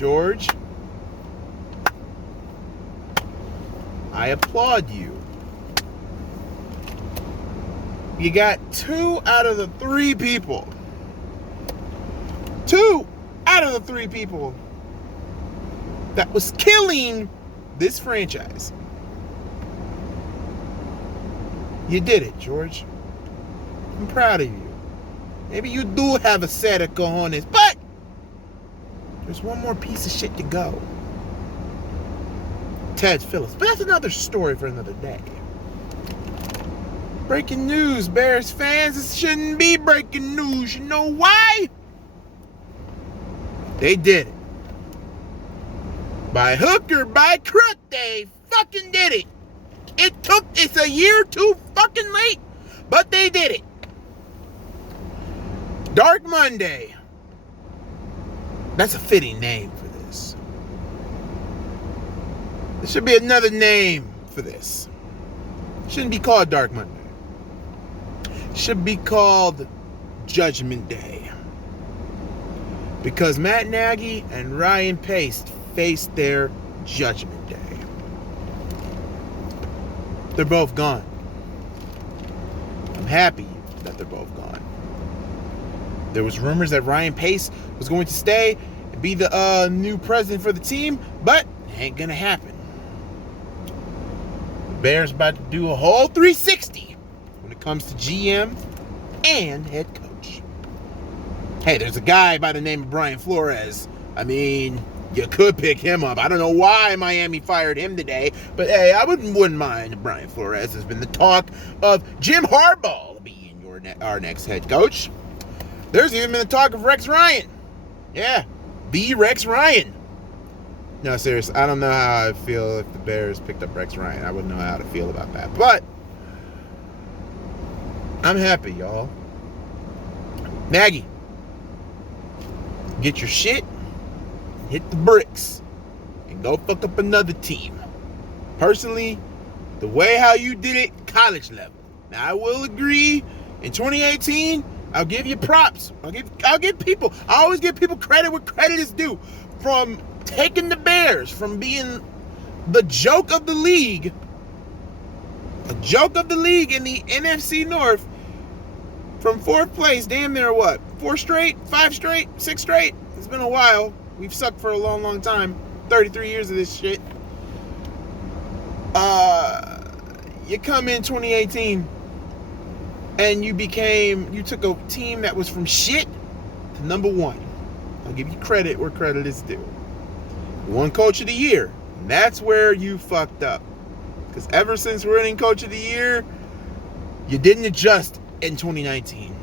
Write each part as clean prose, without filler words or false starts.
George, I applaud you. You got 2 out of the 3 people. 2 out of the 3 people that was killing this franchise. You did it, George. I'm proud of you. Maybe you do have a set of cojones, but there's one more piece of shit to go. Ted Phillips. But that's another story for another day. Breaking news, Bears fans. This shouldn't be breaking news. You know why? They did it. By hook or by crook, they fucking did it. It's a year too fucking late, but they did it. Dark Monday. That's a fitting name for this. There should be another name for this. It shouldn't be called Dark Monday. It should be called Judgment Day. Because Matt Nagy and Ryan Pace faced their Judgment Day. They're both gone. I'm happy that they're both gone. There was rumors that Ryan Pace was going to stay and be the new president for the team, but it ain't gonna happen. The Bears about to do a whole 360 when it comes to GM and head coach. Hey, there's a guy by the name of Brian Flores. I mean, you could pick him up. I don't know why Miami fired him today, but hey, I wouldn't mind if Brian Flores has been the talk of Jim Harbaugh being our next head coach. There's even been the talk of Rex Ryan. Yeah, the Rex Ryan. No, seriously, I don't know how I feel if the Bears picked up Rex Ryan. I wouldn't know how to feel about that. But I'm happy, y'all. Nagy, get your shit, hit the bricks, and go fuck up another team. Personally, the way how you did it, college level. Now, I will agree, in 2018, I'll give you props. I always give people credit where credit is due. From taking the Bears from being the joke of the league, a joke of the league in the NFC North, from 4th place, damn near what? 4 straight? 5 straight? 6 straight? It's been a while. We've sucked for a long, long time. 33 years of this shit. You come in 2018 and you took a team that was from shit to number 1. I'll give you credit where credit is due. You won Coach of the Year. And that's where you fucked up. Because ever since winning Coach of the Year, you didn't adjust in 2019.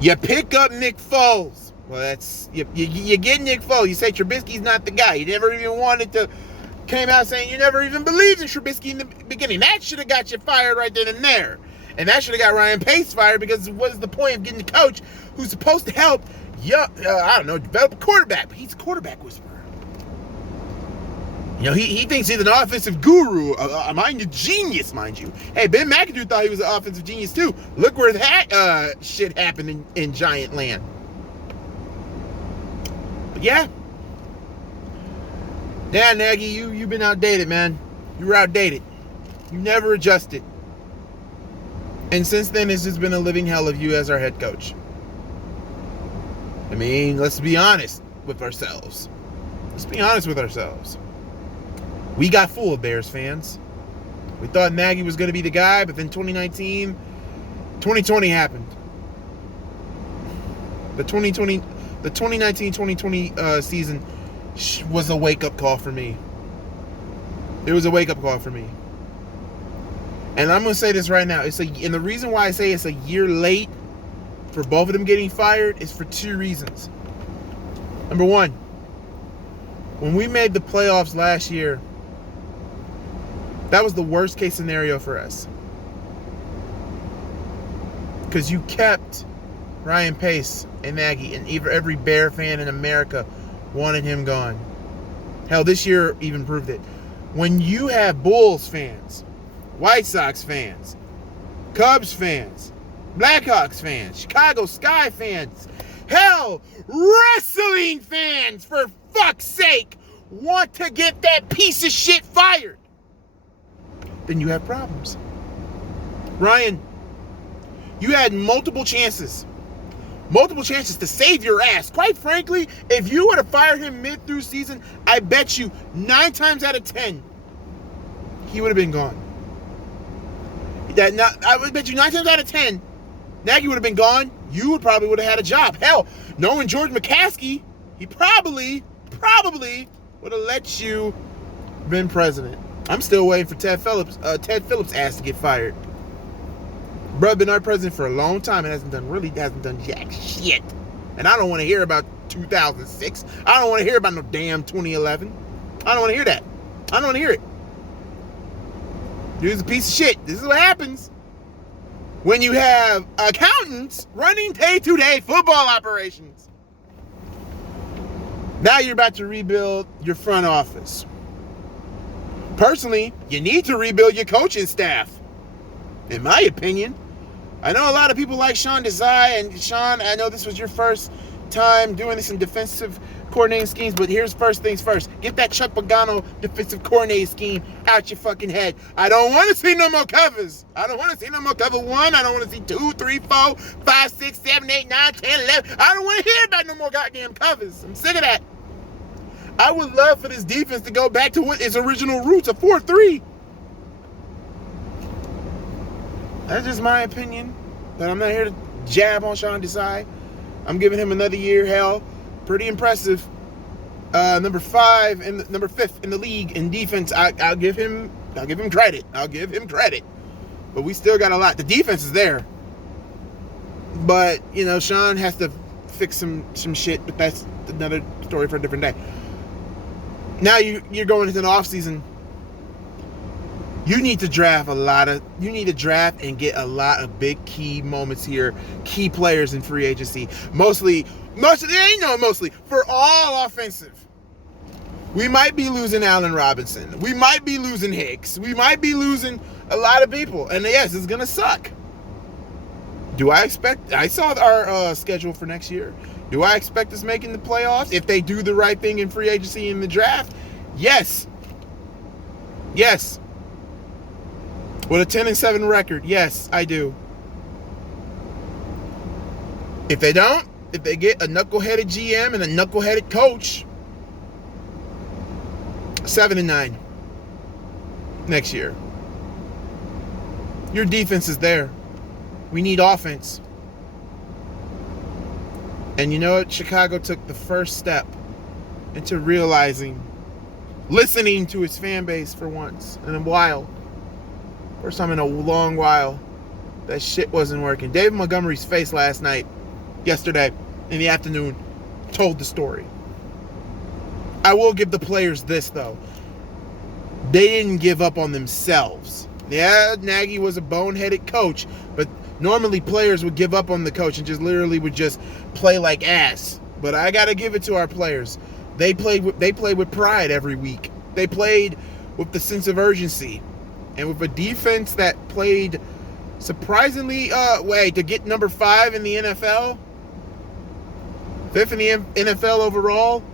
You pick up Nick Foles. Well, that's you get Nick Foles. You say Trubisky's not the guy. You never even wanted to. Came out saying you never even believed in Trubisky in the beginning. That should have got you fired right then and there. And that should have got Ryan Pace fired, because what is the point of getting a coach who's supposed to help develop a quarterback? But he's a quarterback whisperer. You know, he thinks he's an offensive guru, a genius, mind you. Hey, Ben McAdoo thought he was an offensive genius too. Look where that shit happened in Giant Land. But yeah. Dan Nagy, you've been outdated, man. You were outdated. You never adjusted. And since then, it's just been a living hell of you as our head coach. I mean, let's be honest with ourselves. Let's be honest with ourselves. We got fooled, Bears fans. We thought Nagy was going to be the guy, but then 2020 happened. The 2019-2020 season was a wake-up call for me. It was a wake-up call for me. And I'm going to say this right now. And the reason why I say it's a year late for both of them getting fired is for 2 reasons. Number 1, when we made the playoffs last year, that was the worst case scenario for us. Because you kept Ryan Pace and Nagy, and every Bear fan in America wanted him gone. Hell, this year even proved it. When you have Bulls fans, White Sox fans, Cubs fans, Blackhawks fans, Chicago Sky fans, Hell, wrestling fans, for fuck's sake, want to get that piece of shit fired, then you have problems. Ryan, you had multiple chances to save your ass. Quite frankly, if you would have fired him mid-through season, I bet you 9 times out of 10, he would have been gone. I would bet you 9 times out of 10, Nagy would have been gone. You would have had a job. Hell, knowing George McCaskey, he probably would have let you been president. I'm still waiting for Ted Phillips' ass to get fired. Bro, been our president for a long time and hasn't done jack shit. And I don't want to hear about 2006. I don't want to hear about no damn 2011. I don't want to hear that. I don't want to hear it. Dude's a piece of shit. This is what happens when you have accountants running day-to-day football operations. Now you're about to rebuild your front office. Personally, you need to rebuild your coaching staff, in my opinion. I know a lot of people like Sean Desai, and Sean, I know this was your first time doing this in defensive coordinating schemes, but here's first things first. Get that Chuck Pagano defensive coordinating scheme out your fucking head. I don't want to see no more covers. I don't want to see no more cover 1. I don't want to see 2, 3, 4, 5, 6, 7, 8, 9, 10, 11. I don't want to hear about no more goddamn covers. I'm sick of that. I would love for this defense to go back to what its original roots, a 4-3. That's just my opinion. But I'm not here to jab on Sean Desai. I'm giving him another year. Hell, pretty impressive. Number 5 and number 5th in the league in defense. I'll give him credit. But we still got a lot. The defense is there. But Sean has to fix some shit. But that's another story for a different day. Now you're going into the offseason. You need to draft and get a lot of big key moments here, key players in free agency. Mostly, for all offensive. We might be losing Allen Robinson. We might be losing Hicks. We might be losing a lot of people. And yes, it's going to suck. I saw our schedule for next year. Do I expect us making the playoffs if they do the right thing in free agency in the draft? Yes. Yes. With a 10-7 record, yes, I do. If they don't, if they get a knuckleheaded GM and a knuckleheaded coach, 7-9 next year. Your defense is there. We need offense. And you know what? Chicago took the first step into listening to his fan base for once in a while. First time in a long while that shit wasn't working. David Montgomery's face yesterday in the afternoon, told the story. I will give the players this, though. They didn't give up on themselves. Yeah, Nagy was a boneheaded coach, but normally players would give up on the coach and just literally would just play like ass. But I got to give it to our players. They played with pride every week. They played with the sense of urgency. And with a defense that played surprisingly, to get number 5 in the NFL, 5th in the NFL overall,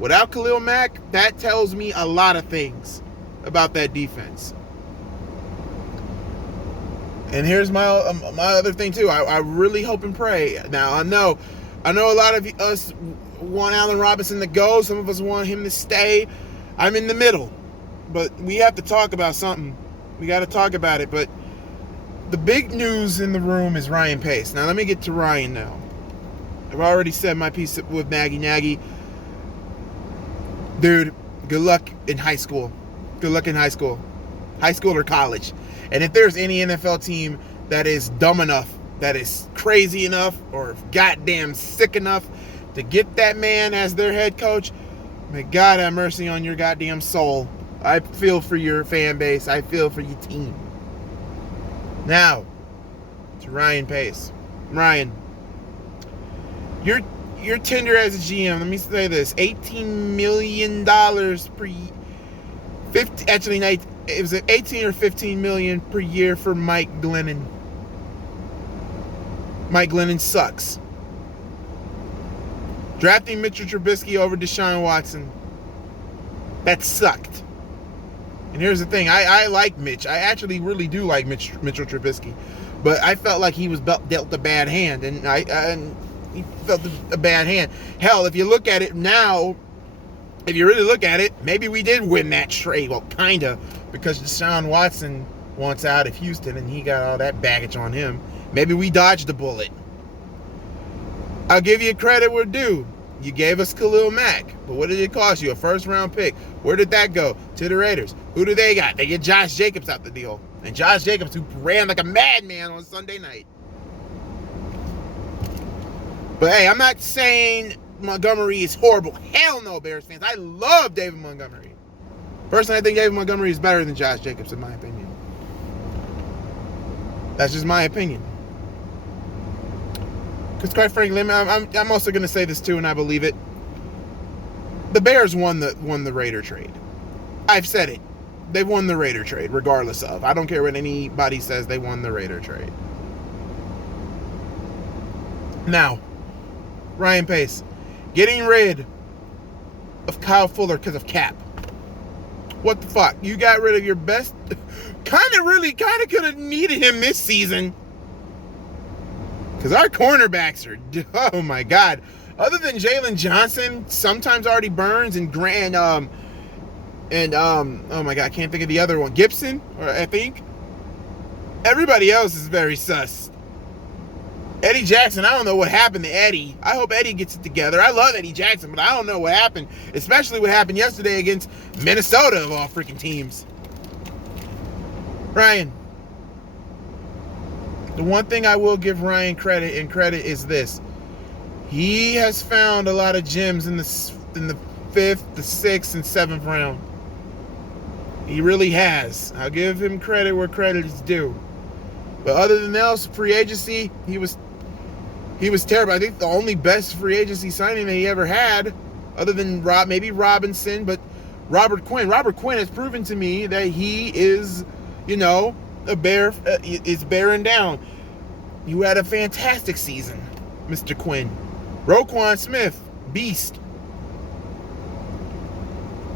without Khalil Mack, that tells me a lot of things about that defense. And here's my other thing too. I really hope and pray. Now I know a lot of us want Allen Robinson to go. Some of us want him to stay. I'm in the middle, but we have to talk about something. We got to talk about it. But the big news in the room is Ryan Pace. Now let me get to Ryan now. I've already said my piece with Nagy. Dude, good luck in high school. Good luck in high school or college. And if there's any NFL team that is dumb enough, that is crazy enough, or goddamn sick enough to get that man as their head coach, may God have mercy on your goddamn soul. I feel for your fan base. I feel for your team. Now, to Ryan Pace. Ryan, your tenure as a GM, let me say this, $18 million per year. It was 18 or 15 million per year for Mike Glennon. Mike Glennon sucks. Drafting Mitchell Trubisky over Deshaun Watson, that sucked. And here's the thing, I like Mitch. I actually really do like Mitchell Trubisky. But I felt like he was dealt a bad hand, and he felt a bad hand. Hell, if you look at it now, if you really look at it, maybe we did win that trade. Well, kind of, because Deshaun Watson wants out of Houston, and he got all that baggage on him. Maybe we dodged the bullet. I'll give you credit where due. You gave us Khalil Mack, but what did it cost you? A first-round pick. Where did that go? To the Raiders. Who do they got? They get Josh Jacobs out the deal. And Josh Jacobs, who ran like a madman on Sunday night. But hey, I'm not saying Montgomery is horrible. Hell no, Bears fans. I love David Montgomery. Personally, I think David Montgomery is better than Josh Jacobs, in my opinion. That's just my opinion. Because quite frankly, I'm also going to say this too, and I believe it. The Bears won the Raider trade. I've said it. They won the Raider trade, regardless of. I don't care what anybody says, they won the Raider trade. Now, Ryan Pace, getting rid of Kyle Fuller because of cap. What the fuck? You got rid of your best. Kind of could have needed him this season. Because our cornerbacks are, oh my God. Other than Jalen Johnson, sometimes Artie Burns and Grant, oh my God, I can't think of the other one. Gibson, or I think. Everybody else is very sus. Eddie Jackson, I don't know what happened to Eddie. I hope Eddie gets it together. I love Eddie Jackson, but I don't know what happened. Especially what happened yesterday against Minnesota, of all freaking teams. Ryan. The one thing I will give Ryan credit, and credit is this. He has found a lot of gems in the 5th, the 6th, and 7th round. He really has. I'll give him credit where credit is due. But other than else, free agency, he was terrible. I think the only best free agency signing that he ever had, other than maybe Robinson, but Robert Quinn. Robert Quinn has proven to me that he is, a bear, is bearing down. You had a fantastic season, Mr. Quinn. Roquan Smith, beast.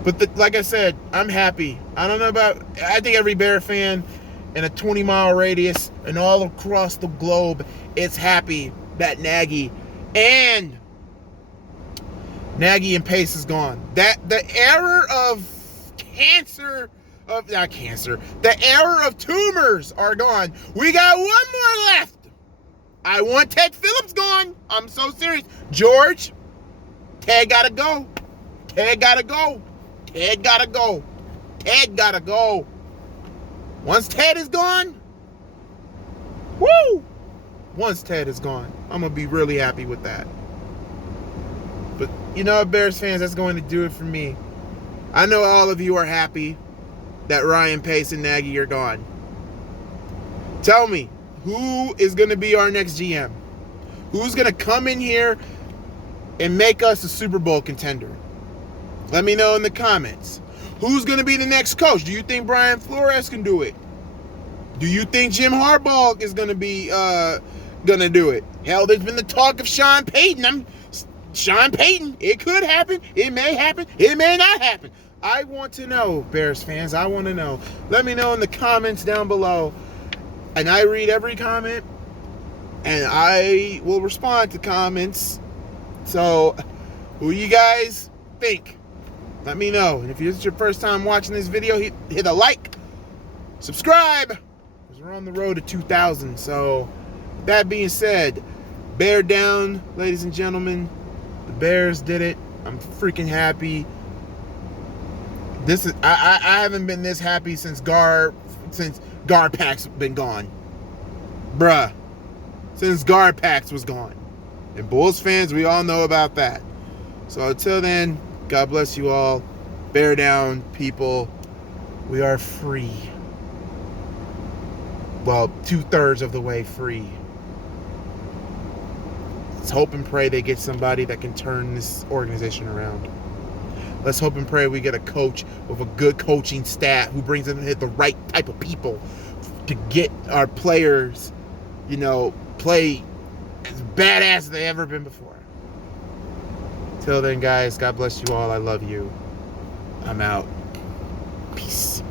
But like I said, I'm happy. I think every Bear fan in a 20-mile radius and all across the globe is happy that Nagy and Pace is gone. That the era of the era of tumors are gone. We got one more left. I want Ted Phillips gone. I'm so serious. George, Ted gotta go. Ted gotta go. Ted gotta go. Ted gotta go. Once Ted is gone, woo! Once Ted is gone, I'm going to be really happy with that. But, Bears fans, that's going to do it for me. I know all of you are happy that Ryan Pace and Nagy are gone. Tell me, who is going to be our next GM? Who's going to come in here and make us a Super Bowl contender? Let me know in the comments. Who's going to be the next coach? Do you think Brian Flores can do it? Do you think Jim Harbaugh is going to be going to do it? Hell, there's been the talk of Sean Payton. Sean Payton. It could happen. It may happen. It may not happen. I want to know, Bears fans. I want to know. Let me know in the comments down below. And I read every comment. And I will respond to comments. So, who you guys think? Let me know. And if it's your first time watching this video, hit a like, subscribe, because we're on the road to 2,000. So, with that being said, bear down, ladies and gentlemen. The Bears did it. I'm freaking happy. I haven't been this happy since Garpax been gone. Bruh. Since Garpax was gone. And Bulls fans, we all know about that. So until then, God bless you all. Bear down, people. We are free. Well, 2/3 of the way free. Let's hope and pray they get somebody that can turn this organization around. Let's hope and pray we get a coach with a good coaching staff who brings in the right type of people to get our players, play as badass as they've ever been before. Till then, guys, God bless you all. I love you. I'm out. Peace.